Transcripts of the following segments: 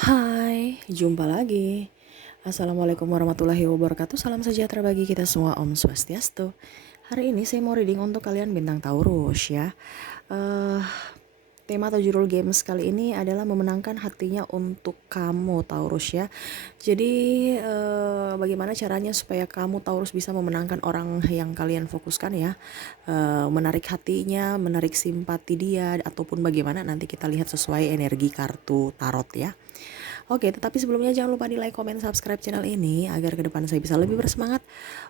Hai, jumpa lagi. Assalamualaikum warahmatullahi wabarakatuh. Salam sejahtera bagi kita semua. Om Swastiastu. Hari ini saya mau reading untuk kalian bintang Taurus ya. Eh, Tema atau judul games kali ini adalah memenangkan hatinya untuk kamu Taurus ya. Jadi bagaimana caranya supaya kamu Taurus bisa memenangkan orang yang kalian fokuskan ya. Menarik hatinya, menarik simpati dia, ataupun bagaimana nanti kita lihat sesuai energi kartu tarot ya. Oke, tetapi sebelumnya jangan lupa di like, komen, subscribe channel ini agar ke depan saya bisa lebih bersemangat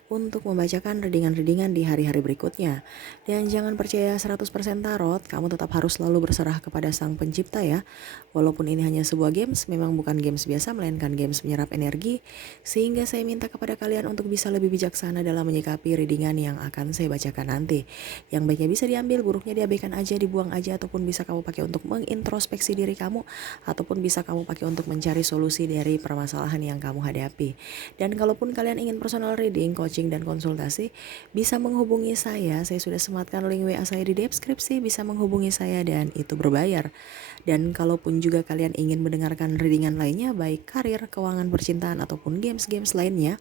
untuk membacakan readingan-readingan di hari-hari berikutnya. Dan jangan percaya 100% tarot, kamu tetap harus selalu berserah kepada Sang Pencipta ya. Walaupun ini hanya sebuah games, memang bukan games biasa melainkan games menyerap energi, sehingga saya minta kepada kalian untuk bisa lebih bijaksana dalam menyikapi readingan yang akan saya bacakan nanti. Yang baiknya bisa diambil, buruknya diabaikan aja, dibuang aja, ataupun bisa kamu pakai untuk mengintrospeksi diri kamu, ataupun bisa kamu pakai untuk mencari solusi dari permasalahan yang kamu hadapi. Dan kalaupun kalian ingin personal reading, coaching, dan konsultasi, bisa menghubungi saya. Saya sudah sematkan link WA saya di deskripsi, bisa menghubungi saya dan itu berbayar. Dan kalaupun juga kalian ingin mendengarkan readingan lainnya, baik karir, keuangan, percintaan, ataupun games-games lainnya,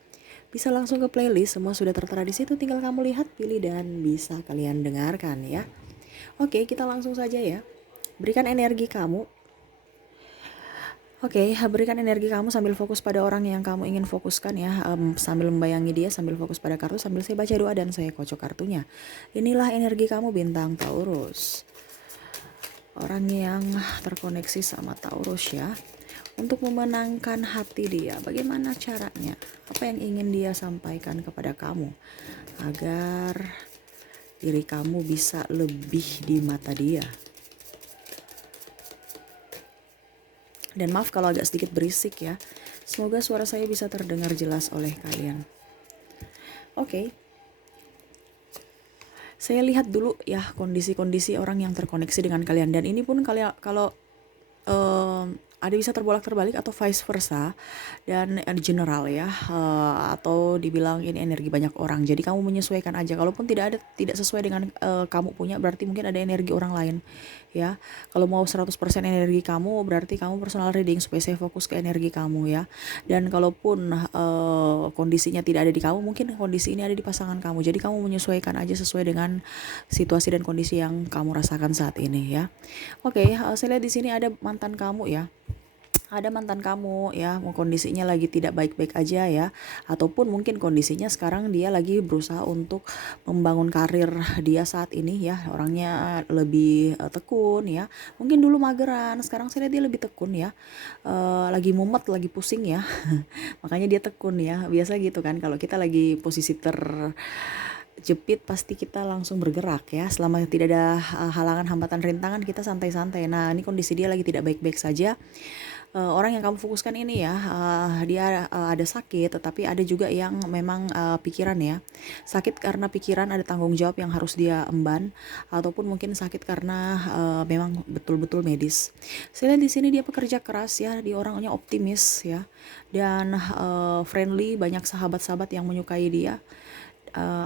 bisa langsung ke playlist, semua sudah tertera di situ, tinggal kamu lihat, pilih, dan bisa kalian dengarkan ya. Oke, kita langsung saja ya. Berikan energi kamu. Oke, berikan energi kamu sambil fokus pada orang yang kamu ingin fokuskan ya. Sambil membayangi dia, sambil fokus pada kartu, sambil saya baca doa dan saya kocok kartunya. Inilah energi kamu bintang Taurus. Orang yang terkoneksi sama Taurus ya. Untuk memenangkan hati dia, bagaimana caranya? Apa yang ingin dia sampaikan kepada kamu? Agar diri kamu bisa lebih di mata dia. Dan maaf kalau agak sedikit berisik ya. Semoga suara saya bisa terdengar jelas oleh kalian. Oke. Saya lihat dulu ya kondisi-kondisi orang yang terkoneksi dengan kalian. Dan ini pun kalau ada bisa terbolak-terbalik atau vice versa, dan general ya, atau dibilang ini energi banyak orang. Jadi kamu menyesuaikan aja. Kalaupun tidak sesuai dengan kamu punya, berarti mungkin ada energi orang lain ya. Kalau mau 100% energi kamu, berarti kamu personal reading supaya saya fokus ke energi kamu ya. Dan kalaupun kondisinya tidak ada di kamu, mungkin kondisi ini ada di pasangan kamu. Jadi kamu menyesuaikan aja sesuai dengan situasi dan kondisi yang kamu rasakan saat ini ya. Oke, saya lihat di sini ada mantan kamu ya. Ada mantan kamu ya, kondisinya lagi tidak baik-baik aja ya, ataupun mungkin kondisinya sekarang dia lagi berusaha untuk membangun karir dia saat ini ya, orangnya lebih tekun ya, mungkin dulu mageran, sekarang saya lihat dia lebih tekun ya, lagi mumet, lagi pusing ya, makanya dia tekun ya, biasa gitu kan, kalau kita lagi posisi jepit pasti kita langsung bergerak ya, selama tidak ada halangan, hambatan, rintangan, kita santai-santai. Nah ini kondisi dia lagi tidak baik-baik saja. Orang yang kamu fokuskan ini ya, dia ada sakit, tetapi ada juga yang memang pikiran ya, sakit karena pikiran, ada tanggung jawab yang harus dia emban, ataupun mungkin sakit karena memang betul-betul medis. Saya lihat di sini dia pekerja keras ya, dia orangnya optimis ya, dan friendly, banyak sahabat-sahabat yang menyukai dia.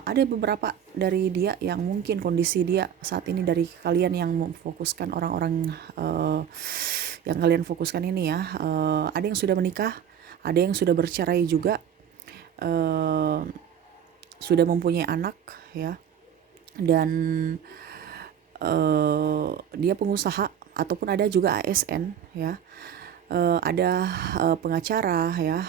Ada beberapa dari dia yang mungkin kondisi dia saat ini, dari kalian yang memfokuskan orang-orang yang kalian fokuskan ini ya, ada yang sudah menikah, ada yang sudah bercerai juga, sudah mempunyai anak ya, dan dia pengusaha, ataupun ada juga ASN ya, ada pengacara ya,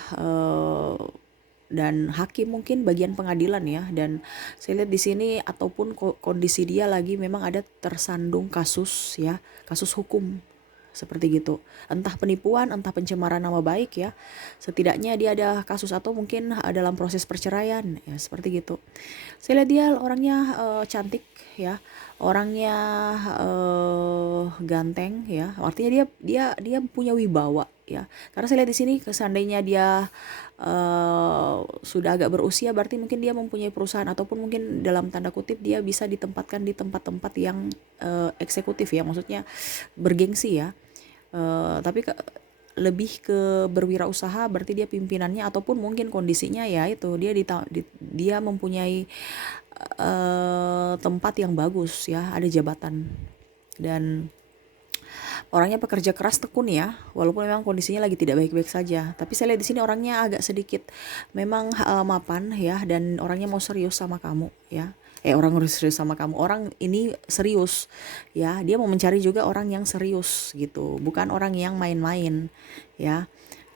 dan hakim, mungkin bagian pengadilan ya. Dan saya lihat di sini, ataupun kondisi dia lagi memang ada tersandung kasus ya, kasus hukum seperti gitu, entah penipuan, entah pencemaran nama baik ya, setidaknya dia ada kasus, atau mungkin dalam proses perceraian ya, seperti gitu. Saya lihat dia orangnya cantik ya, orangnya ganteng ya, artinya dia punya wibawa ya, karena saya lihat di sini seandainya dia sudah agak berusia, berarti mungkin dia mempunyai perusahaan, ataupun mungkin dalam tanda kutip dia bisa ditempatkan di tempat-tempat yang eksekutif ya, maksudnya bergengsi ya. Tapi lebih ke berwirausaha, berarti dia pimpinannya, ataupun mungkin kondisinya ya itu dia mempunyai tempat yang bagus ya, ada jabatan. Dan Orangnya pekerja keras, tekun ya, walaupun memang kondisinya lagi tidak baik-baik saja. Tapi saya lihat di sini orangnya agak sedikit memang mapan ya, dan orangnya mau serius sama kamu ya. Orang harus serius sama kamu. Orang ini serius ya. Dia mau mencari juga orang yang serius gitu, bukan orang yang main-main ya.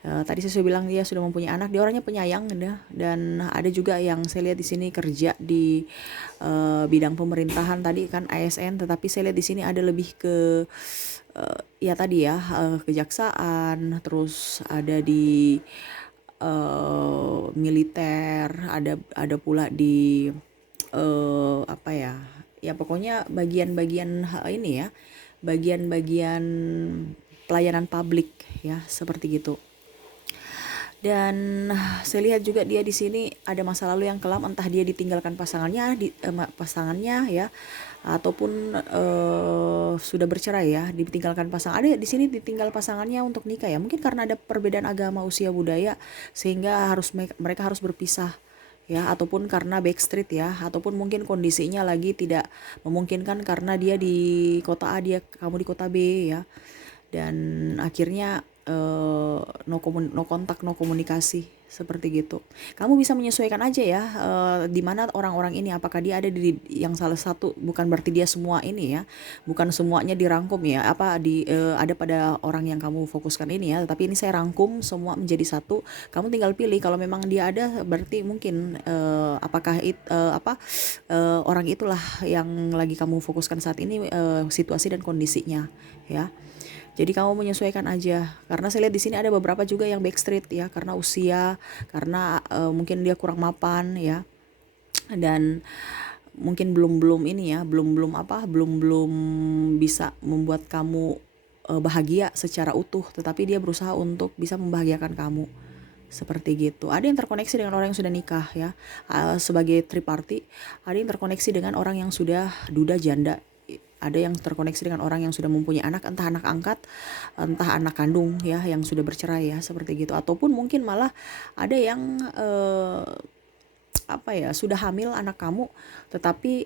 Tadi saya sudah bilang dia sudah mempunyai anak, dia orangnya penyayang ya. Dan ada juga yang saya lihat di sini kerja di bidang pemerintahan tadi kan ASN, tetapi saya lihat di sini ada lebih ke ya tadi ya, kejaksaan, terus ada di militer, ada pula di apa ya? Ya pokoknya bagian-bagian ini ya, bagian-bagian pelayanan publik ya, seperti gitu. Dan saya lihat juga dia di sini ada masa lalu yang kelam, entah dia ditinggalkan pasangannya ya, ataupun sudah bercerai ya, ditinggalkan pasangan. Ada di sini ditinggal pasangannya untuk nikah ya. Mungkin karena ada perbedaan agama, usia, budaya, sehingga mereka harus berpisah ya, ataupun karena backstreet ya, ataupun mungkin kondisinya lagi tidak memungkinkan karena dia di kota A, kamu di kota B ya. Dan akhirnya no kontak, no komunikasi, seperti gitu. Kamu bisa menyesuaikan aja ya, di mana orang-orang ini, apakah dia ada di yang salah satu, bukan berarti dia semua ini ya, bukan semuanya dirangkum ya, ada pada orang yang kamu fokuskan ini ya, tapi ini saya rangkum semua menjadi satu. Kamu tinggal pilih, kalau memang dia ada berarti mungkin orang itulah yang lagi kamu fokuskan saat ini, situasi dan kondisinya ya. Jadi kamu menyesuaikan aja. Karena saya lihat di sini ada beberapa juga yang backstreet ya, karena usia, karena mungkin dia kurang mapan ya. Dan mungkin belum ini ya, belum bisa membuat kamu bahagia secara utuh, tetapi dia berusaha untuk bisa membahagiakan kamu. Seperti gitu. Ada yang terkoneksi dengan orang yang sudah nikah ya, sebagai triparty. Ada yang terkoneksi dengan orang yang sudah duda, janda. Ada yang terkoneksi dengan orang yang sudah mempunyai anak, entah anak angkat, entah anak kandung ya, yang sudah bercerai ya, seperti gitu. Ataupun mungkin malah ada yang sudah hamil anak kamu, tetapi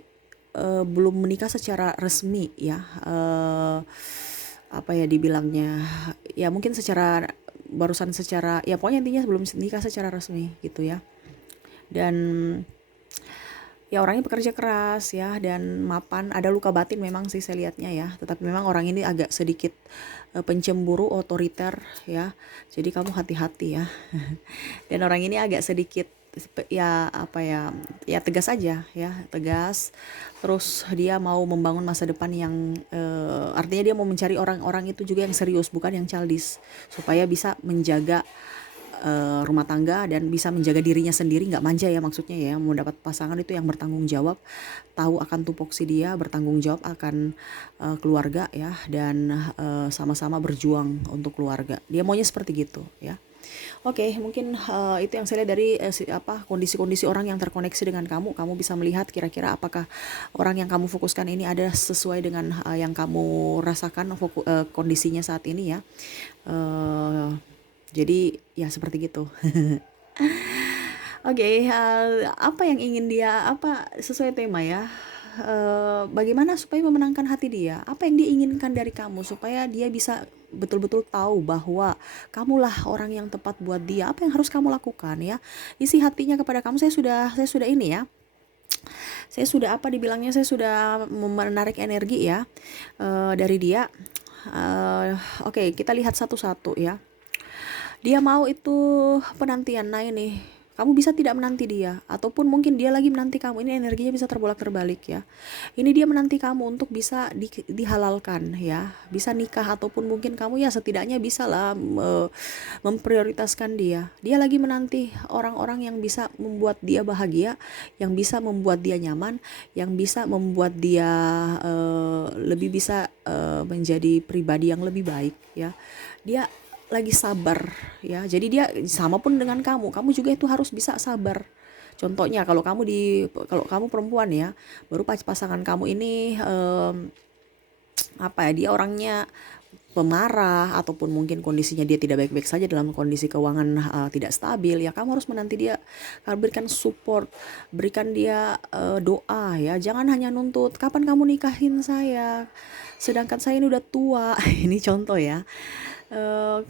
belum menikah secara resmi ya. Dibilangnya ya, mungkin barusan secara ya, pokoknya intinya belum nikah secara resmi gitu ya. Dan ya orangnya pekerja keras ya, dan mapan, ada luka batin memang sih saya lihatnya ya, tetapi memang orang ini agak sedikit pencemburu, otoriter ya, jadi kamu hati-hati ya. Dan orang ini agak sedikit ya tegas aja ya, tegas. Terus dia mau membangun masa depan yang artinya dia mau mencari orang-orang itu juga yang serius, bukan yang childish, supaya bisa menjaga rumah tangga dan bisa menjaga dirinya sendiri, nggak manja ya, maksudnya ya, mau dapat pasangan itu yang bertanggung jawab, tahu akan tupoksi dia, bertanggung jawab akan keluarga ya, dan sama-sama berjuang untuk keluarga. Dia maunya seperti gitu ya. Oke, mungkin itu yang saya lihat dari kondisi-kondisi orang yang terkoneksi dengan kamu. Kamu bisa melihat kira-kira apakah orang yang kamu fokuskan ini ada sesuai dengan yang kamu rasakan kondisinya saat ini ya. Jadi ya seperti gitu. Oke, apa yang ingin dia, sesuai tema ya. Bagaimana supaya memenangkan hati dia? Apa yang dia inginkan dari kamu supaya dia bisa betul-betul tahu bahwa kamulah orang yang tepat buat dia? Apa yang harus kamu lakukan ya? Isi hatinya kepada kamu. Saya sudah ini ya. Saya sudah saya sudah menarik energi ya dari dia. Oke, kita lihat satu-satu ya. Dia mau itu penantian. Nah ini, kamu bisa tidak menanti dia, ataupun mungkin dia lagi menanti kamu. Ini energinya bisa terbolak-terbalik ya. Ini dia menanti kamu untuk bisa dihalalkan ya, bisa nikah, ataupun mungkin kamu ya setidaknya bisa lah memprioritaskan dia. Dia lagi menanti orang-orang yang bisa membuat dia bahagia, yang bisa membuat dia nyaman, yang bisa membuat dia lebih bisa menjadi pribadi yang lebih baik ya. Dia lagi sabar ya. Jadi dia sama pun dengan kamu juga itu harus bisa sabar. Contohnya kalau kamu perempuan ya, baru pasangan kamu ini dia orangnya pemarah, ataupun mungkin kondisinya dia tidak baik-baik saja dalam kondisi keuangan tidak stabil, ya kamu harus menanti dia, berikan support, berikan dia doa ya. Jangan hanya nuntut, kapan kamu nikahin saya, sedangkan saya ini udah tua. Ini contoh ya.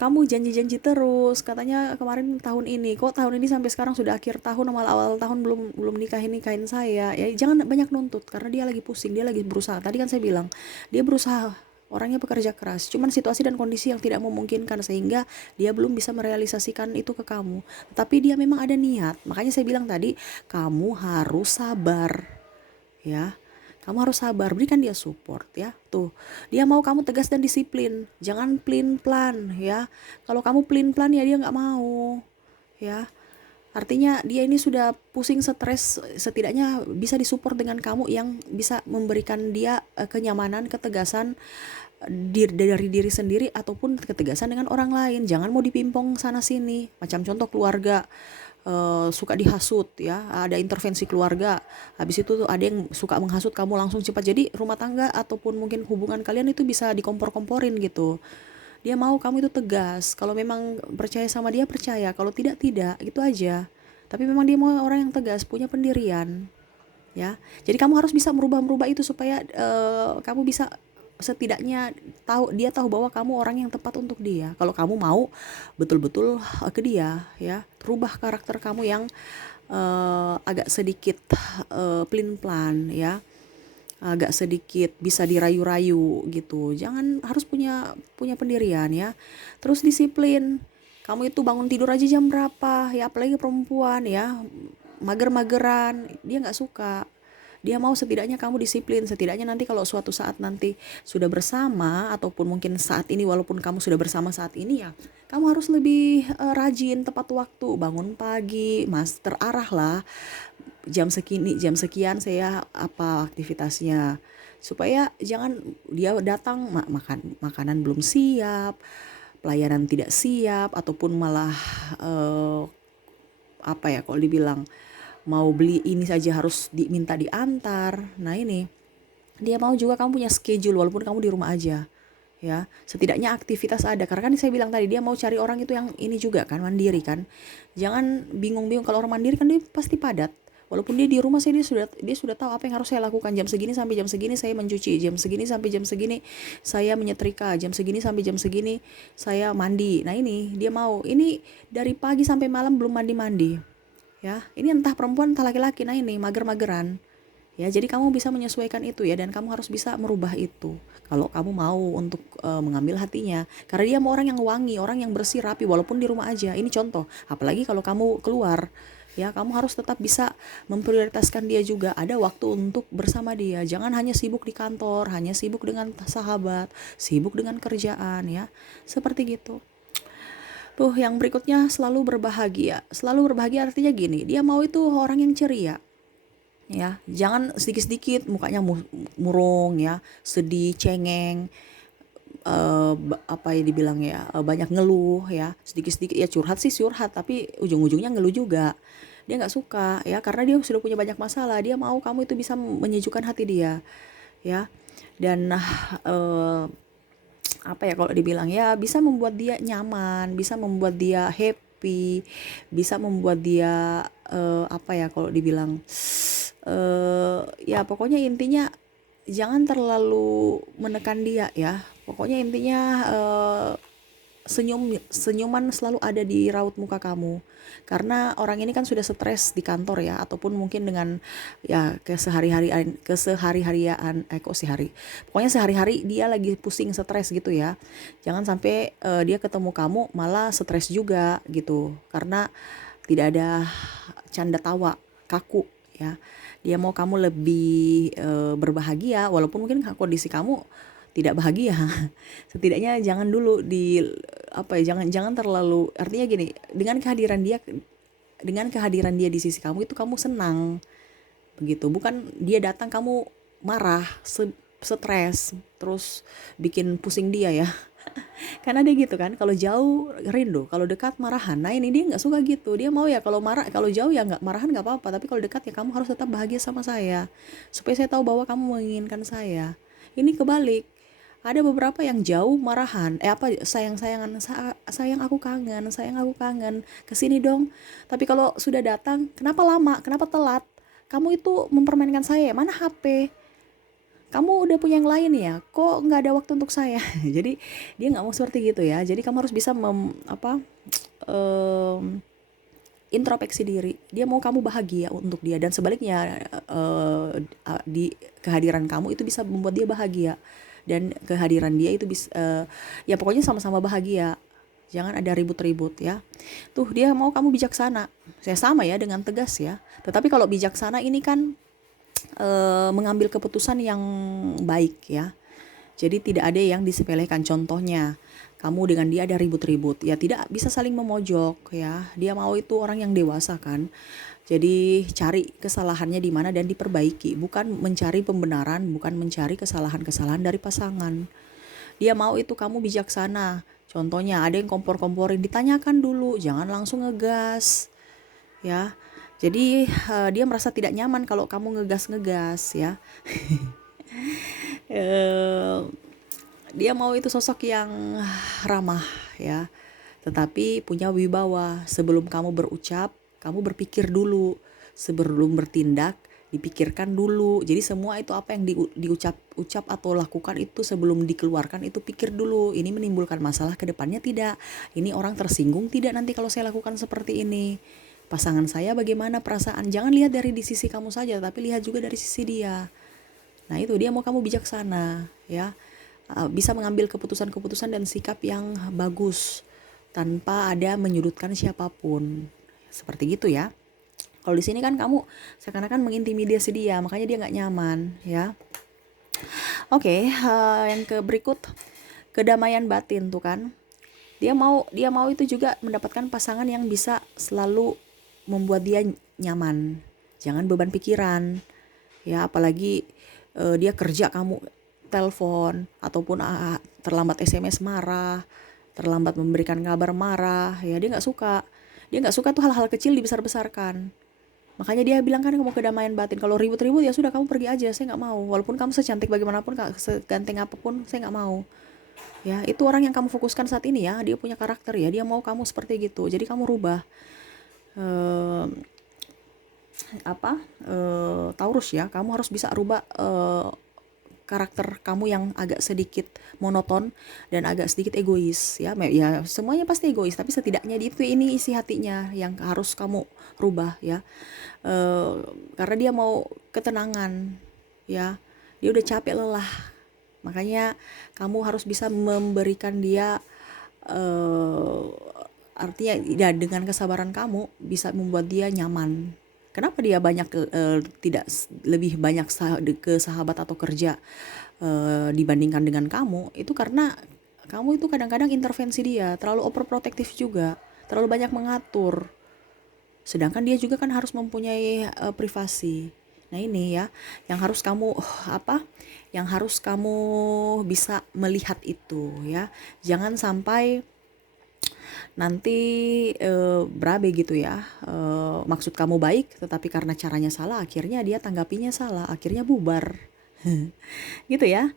Kamu janji-janji terus, katanya kemarin tahun ini, kok tahun ini sampai sekarang sudah akhir tahun, awal tahun belum belum nikahin saya. Ya jangan banyak nuntut, karena dia lagi pusing, dia lagi berusaha. Tadi kan saya bilang, dia berusaha, orangnya pekerja keras, cuman situasi dan kondisi yang tidak memungkinkan sehingga dia belum bisa merealisasikan itu ke kamu. Tapi dia memang ada niat, makanya saya bilang tadi, kamu harus sabar ya. Kamu harus sabar, berikan dia support ya. Tuh, dia mau kamu tegas dan disiplin, jangan pelin plan ya. Kalau kamu pelin plan ya dia nggak mau ya. Artinya dia ini sudah pusing, stres, setidaknya bisa disupport dengan kamu yang bisa memberikan dia kenyamanan, ketegasan dari diri sendiri ataupun ketegasan dengan orang lain. Jangan mau dipimpong sana sini. Macam contoh keluarga, suka dihasut ya, ada intervensi keluarga. Habis itu tuh ada yang suka menghasut kamu langsung cepat. Jadi rumah tangga ataupun mungkin hubungan kalian itu bisa dikompor-komporin gitu. Dia mau kamu itu tegas. Kalau memang percaya sama dia, percaya. Kalau tidak, tidak. Itu aja. Tapi memang dia mau orang yang tegas, punya pendirian. Ya. Jadi kamu harus bisa merubah-merubah itu supaya kamu bisa setidaknya tahu bahwa kamu orang yang tepat untuk dia. Kalau kamu mau betul-betul ke dia ya, rubah karakter kamu yang agak sedikit pelin-pelan ya, agak sedikit bisa dirayu-rayu gitu. Jangan, harus punya pendirian ya. Terus disiplin. Kamu itu bangun tidur aja jam berapa ya, apalagi perempuan ya, mager-mageran, dia nggak suka. Dia mau setidaknya kamu disiplin, setidaknya nanti kalau suatu saat nanti sudah bersama, ataupun mungkin saat ini walaupun kamu sudah bersama saat ini ya, kamu harus lebih rajin, tepat waktu, bangun pagi, mas terarah lah, jam segini, jam sekian saya apa aktivitasnya, supaya jangan dia datang makan makanan belum siap, pelayanan tidak siap, ataupun malah apa ya kalau dibilang mau beli ini saja harus diminta diantar. Nah ini, dia mau juga kamu punya schedule walaupun kamu di rumah aja ya, setidaknya aktivitas ada. Karena kan saya bilang tadi, dia mau cari orang itu yang ini juga kan, mandiri kan. Jangan bingung-bingung, kalau orang mandiri kan dia pasti padat. Walaupun dia di rumah saya, dia sudah tahu apa yang harus saya lakukan. Jam segini sampai jam segini saya mencuci, jam segini sampai jam segini saya menyetrika, jam segini sampai jam segini saya mandi. Nah ini dia mau, ini dari pagi sampai malam belum mandi-mandi ya. Ini entah perempuan entah laki-laki. Nah ini mager-mageran ya. Jadi kamu bisa menyesuaikan itu ya, dan kamu harus bisa merubah itu kalau kamu mau untuk mengambil hatinya. Karena dia mau orang yang wangi, orang yang bersih rapi walaupun di rumah aja. Ini contoh, apalagi kalau kamu keluar ya, kamu harus tetap bisa memprioritaskan dia juga, ada waktu untuk bersama dia. Jangan hanya sibuk di kantor, hanya sibuk dengan sahabat, sibuk dengan kerjaan ya, seperti gitu. Tuh yang berikutnya, selalu berbahagia. Selalu berbahagia artinya gini, dia mau itu orang yang ceria ya. Jangan sedikit-sedikit mukanya murung ya, sedih, cengeng, apa ya dibilang ya, banyak ngeluh ya, sedikit-sedikit ya, curhat sih curhat tapi ujung-ujungnya ngeluh juga. Dia nggak suka ya, karena dia sudah punya banyak masalah. Dia mau kamu itu bisa menyejukkan hati dia ya. Dan apa ya kalau dibilang ya, bisa membuat dia nyaman, bisa membuat dia happy, bisa membuat dia apa ya kalau dibilang ya pokoknya intinya jangan terlalu menekan dia ya. Pokoknya intinya senyuman selalu ada di raut muka kamu, karena orang ini kan sudah stres di kantor ya, ataupun mungkin dengan ya pokoknya sehari-hari dia lagi pusing, stres gitu ya. Jangan sampai dia ketemu kamu malah stres juga gitu, karena tidak ada canda tawa, kaku ya. Dia mau kamu lebih berbahagia walaupun mungkin kondisi kamu tidak bahagia. Setidaknya jangan dulu apa ya, jangan terlalu, artinya gini, dengan kehadiran dia di sisi kamu itu kamu senang begitu, bukan dia datang kamu marah, stres, terus bikin pusing dia ya. Karena dia gitu kan, kalau jauh rindu, kalau dekat marahan. Nah ini dia nggak suka gitu, dia mau ya kalau marah, kalau jauh ya nggak marahan nggak apa-apa, tapi kalau dekat ya kamu harus tetap bahagia sama saya, supaya saya tahu bahwa kamu menginginkan saya. Ini kebalik, Ada beberapa yang jauh marahan, sayang aku kangen, kesini dong. Tapi kalau sudah datang, kenapa lama, kenapa telat? Kamu itu mempermainkan saya, mana HP? Kamu udah punya yang lain ya, kok nggak ada waktu untuk saya? Jadi dia nggak mau seperti gitu ya. Jadi kamu harus bisa em, introspeksi diri. Dia mau kamu bahagia untuk dia, dan sebaliknya di kehadiran kamu itu bisa membuat dia bahagia, dan kehadiran dia itu bisa ya pokoknya sama-sama bahagia. Jangan ada ribut-ribut ya. Tuh dia mau kamu bijaksana. Saya sama ya dengan tegas ya. Tetapi kalau bijaksana ini kan mengambil keputusan yang baik ya. Jadi tidak ada yang disepelekan. Contohnya, kamu dengan dia ada ribut-ribut, ya tidak bisa saling memojok ya. Dia mau itu orang yang dewasa kan. Jadi cari kesalahannya di mana dan diperbaiki, bukan mencari pembenaran, bukan mencari kesalahan-kesalahan dari pasangan. Dia mau itu kamu bijaksana. Contohnya ada yang kompor-komporin, ditanyakan dulu, jangan langsung ngegas ya. Jadi dia merasa tidak nyaman kalau kamu ngegas-ngegas ya. Eh, Dia mau itu sosok yang ramah ya, tetapi punya wibawa. Sebelum kamu berucap, kamu berpikir dulu. Sebelum bertindak, dipikirkan dulu. Jadi semua itu apa yang diucap atau lakukan itu sebelum dikeluarkan itu pikir dulu. Ini menimbulkan masalah ke depannya tidak? Ini orang tersinggung tidak nanti kalau saya lakukan seperti ini? Pasangan saya bagaimana perasaan? Jangan lihat dari di sisi kamu saja, tapi lihat juga dari sisi dia. Nah itu dia mau kamu bijaksana ya. Bisa mengambil keputusan-keputusan dan sikap yang bagus tanpa ada menyudutkan siapapun. Seperti gitu ya. Kalau di sini kan kamu seakan-akan mengintimidasi dia, makanya dia nggak nyaman ya. Oke, yang ke berikut, kedamaian batin tuh kan. Dia mau itu juga mendapatkan pasangan yang bisa selalu membuat dia nyaman. Jangan beban pikiran. Ya, apalagi dia kerja kamu telepon ataupun terlambat SMS marah, terlambat memberikan kabar marah, ya dia nggak suka tuh hal-hal kecil dibesar-besarkan. Makanya dia bilang kan kamu kedamaian batin, kalau ribut-ribut ya sudah kamu pergi aja, saya nggak mau, walaupun kamu secantik bagaimanapun, seganteng apapun, saya nggak mau. Ya itu orang yang kamu fokuskan saat ini ya, dia punya karakter ya, dia mau kamu seperti gitu, jadi kamu rubah. eh, Taurus ya, kamu harus bisa rubah karakter kamu yang agak sedikit monoton dan agak sedikit egois ya. Ya semuanya pasti egois, tapi setidaknya itu ini isi hatinya yang harus kamu rubah ya. Karena dia mau ketenangan ya, dia udah capek lelah, makanya kamu harus bisa memberikan dia artinya ya, dengan kesabaran kamu bisa membuat dia nyaman. Kenapa dia tidak lebih banyak ke sahabat atau kerja dibandingkan dengan kamu? Itu karena kamu itu kadang-kadang intervensi dia, terlalu overprotective juga, terlalu banyak mengatur. Sedangkan dia juga kan harus mempunyai privasi. Nah ini ya, yang harus kamu Yang harus kamu bisa melihat itu ya. Jangan sampai nanti berabe gitu ya. Maksud kamu baik, tetapi karena caranya salah, akhirnya dia tanggapinya salah, akhirnya bubar. Gitu ya.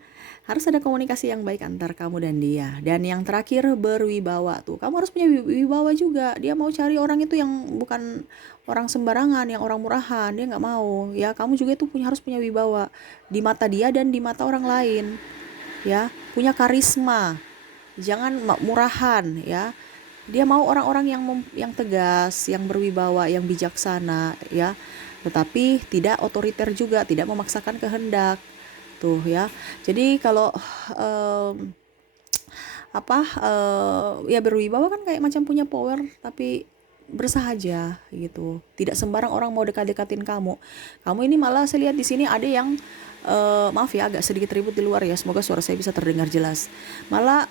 Harus ada komunikasi yang baik antar kamu dan dia. Dan yang terakhir, berwibawa tuh. Kamu harus punya wibawa juga. Dia mau cari orang itu yang bukan orang sembarangan, yang orang murahan. Dia nggak mau. Ya, kamu juga itu harus punya wibawa di mata dia dan di mata orang lain. Ya, punya karisma. Jangan murahan ya. Dia mau orang-orang yang tegas, yang berwibawa, yang bijaksana ya. Tetapi tidak otoriter juga, tidak memaksakan kehendak. Tuh ya. Jadi kalau em, ya berwibawa kan kayak macam punya power tapi bersahaja gitu. Tidak sembarang orang mau dekat-dekatin kamu. Kamu ini malah saya lihat di sini ada yang maaf ya agak sedikit ribut di luar ya. Semoga suara saya bisa terdengar jelas. Malah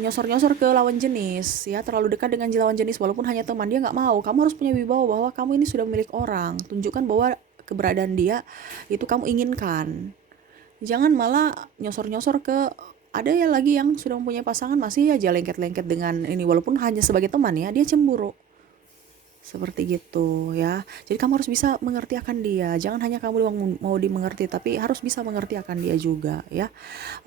nyosor-nyosor ke lawan jenis ya, terlalu dekat dengan lawan jenis walaupun hanya teman, dia nggak mau. Kamu harus punya wibawa bahwa kamu ini sudah milik orang. Tunjukkan bahwa keberadaan dia itu kamu inginkan. Jangan malah nyosor-nyosor ke, ada ya lagi yang sudah mempunyai pasangan masih aja lengket-lengket dengan ini walaupun hanya sebagai teman ya, dia cemburu. Seperti gitu ya. Jadi kamu harus bisa mengerti akan dia. Jangan hanya kamu doang mau dimengerti, tapi harus bisa mengerti akan dia juga ya.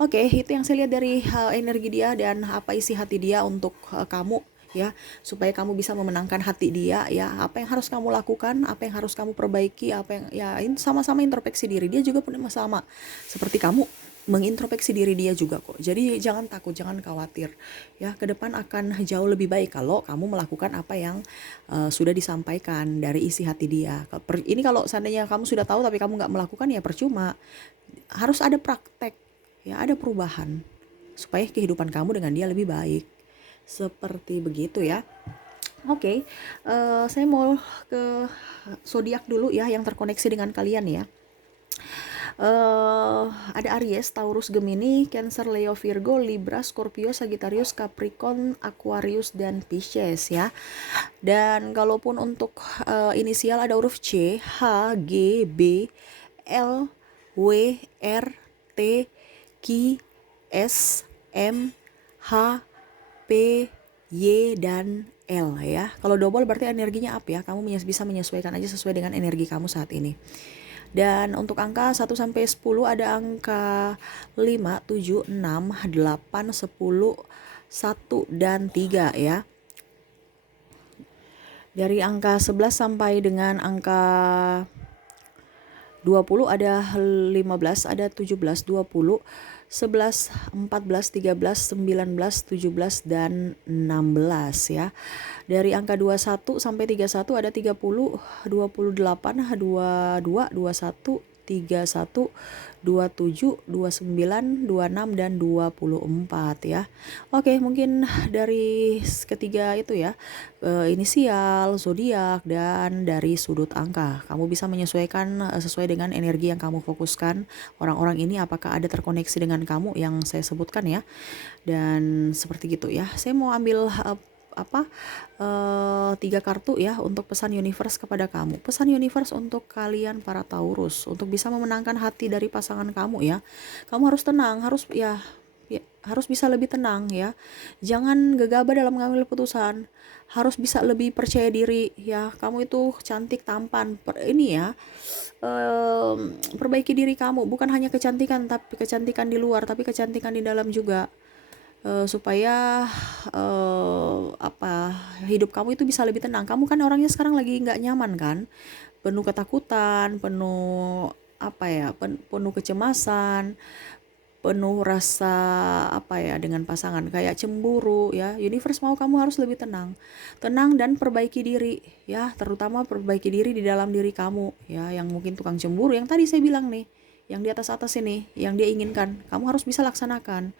Oke, itu yang saya lihat dari energi dia dan apa isi hati dia untuk kamu ya, supaya kamu bisa memenangkan hati dia ya. Apa yang harus kamu lakukan, apa yang harus kamu perbaiki, apa yang ya ini sama-sama introspeksi diri. Dia juga punya masalah seperti kamu, mengintrospeksi diri dia juga kok. Jadi jangan takut, jangan khawatir ya. Ke depan akan jauh lebih baik kalau kamu melakukan apa yang sudah disampaikan dari isi hati dia. Ini kalau seandainya kamu sudah tahu tapi kamu nggak melakukan ya percuma. Harus ada praktek ya, ada perubahan supaya kehidupan kamu dengan dia lebih baik. Seperti begitu ya. Oke, saya mau ke zodiak dulu ya yang terkoneksi dengan kalian ya. Ada Aries, Taurus, Gemini, Cancer, Leo, Virgo, Libra, Scorpio, Sagittarius, Capricorn, Aquarius, dan Pisces ya. Dan kalaupun untuk inisial ada huruf C, H, G, B, L, W, R, T, Q, S, M, H, P, Y, dan L ya. Kalau double berarti energinya up ya. Kamu bisa menyesuaikan aja sesuai dengan energi kamu saat ini. Dan untuk angka 1 sampai 10 ada angka 5, 7, 6, 8, 10, 1 dan 3 ya. Dari angka 11 sampai dengan angka 20 ada 15, ada 17, 20, 11, 14, 13, 19, 17, dan 16 ya. Dari angka 21 sampai 31 ada 30, 28, 22, 21, 31, 27, 29, 26, dan 24 ya. Oke, mungkin dari ketiga itu ya, inisial, zodiak, dan dari sudut angka. Kamu bisa menyesuaikan sesuai dengan energi yang kamu fokuskan. Orang-orang ini apakah ada terkoneksi dengan kamu yang saya sebutkan ya. Dan seperti gitu ya. Saya mau ambil 3 kartu ya untuk pesan universe kepada kamu. Pesan universe untuk kalian para Taurus untuk bisa memenangkan hati dari pasangan kamu ya. Kamu harus tenang, harus harus bisa lebih tenang ya. Jangan gegabah dalam mengambil keputusan. Harus bisa lebih percaya diri ya. Kamu itu cantik, tampan. Ini ya. Perbaiki diri kamu, bukan hanya kecantikan tapi kecantikan di luar, tapi kecantikan di dalam juga. Supaya hidup kamu itu bisa lebih tenang. Kamu kan orangnya sekarang lagi nggak nyaman kan, penuh ketakutan, penuh penuh kecemasan, penuh rasa dengan pasangan kayak cemburu ya. Universe mau kamu harus lebih tenang dan perbaiki diri ya, terutama perbaiki diri di dalam diri kamu ya, yang mungkin tukang cemburu yang tadi saya bilang nih, yang di atas ini, yang dia inginkan, kamu harus bisa laksanakan.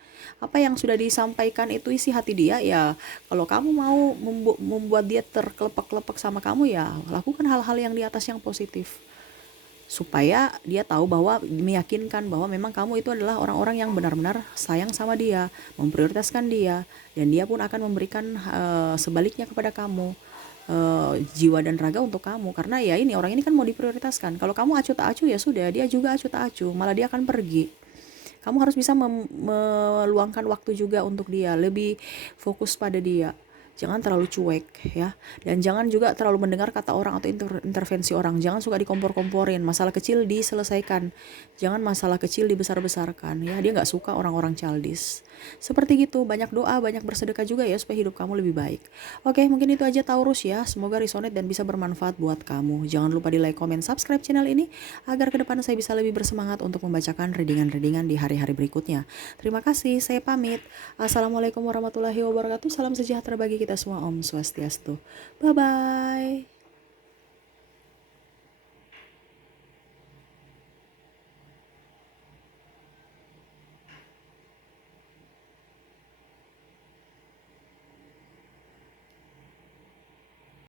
Apa yang sudah disampaikan itu isi hati dia ya. Kalau kamu mau membuat dia terkelepek-kelepek sama kamu ya, lakukan hal-hal yang di atas yang positif. Supaya dia tahu bahwa, meyakinkan bahwa memang kamu itu adalah orang-orang yang benar-benar sayang sama dia, memprioritaskan dia, dan dia pun akan memberikan sebaliknya kepada kamu. Jiwa dan raga untuk kamu, karena ya ini orang ini kan mau diprioritaskan. Kalau kamu acuh tak acuh ya sudah, dia juga acuh tak acuh, malah dia akan pergi. Kamu harus bisa meluangkan waktu juga untuk dia, lebih fokus pada dia. Jangan terlalu cuek ya, dan jangan juga terlalu mendengar kata orang atau intervensi orang. Jangan suka dikompor-komporin. Masalah kecil diselesaikan, jangan masalah kecil dibesar-besarkan ya. Dia nggak suka orang-orang childish. Seperti gitu. Banyak doa, banyak bersedekah juga ya, supaya hidup kamu lebih baik. Oke, mungkin itu aja Taurus ya. Semoga resonate dan bisa bermanfaat buat kamu. Jangan lupa di like, comment, subscribe channel ini agar ke depan saya bisa lebih bersemangat untuk membacakan readingan-readingan di hari-hari berikutnya. Terima kasih, saya pamit. Assalamualaikum warahmatullahi wabarakatuh. Salam sejahtera bagi kita semua. Om Swastiastu. Bye bye.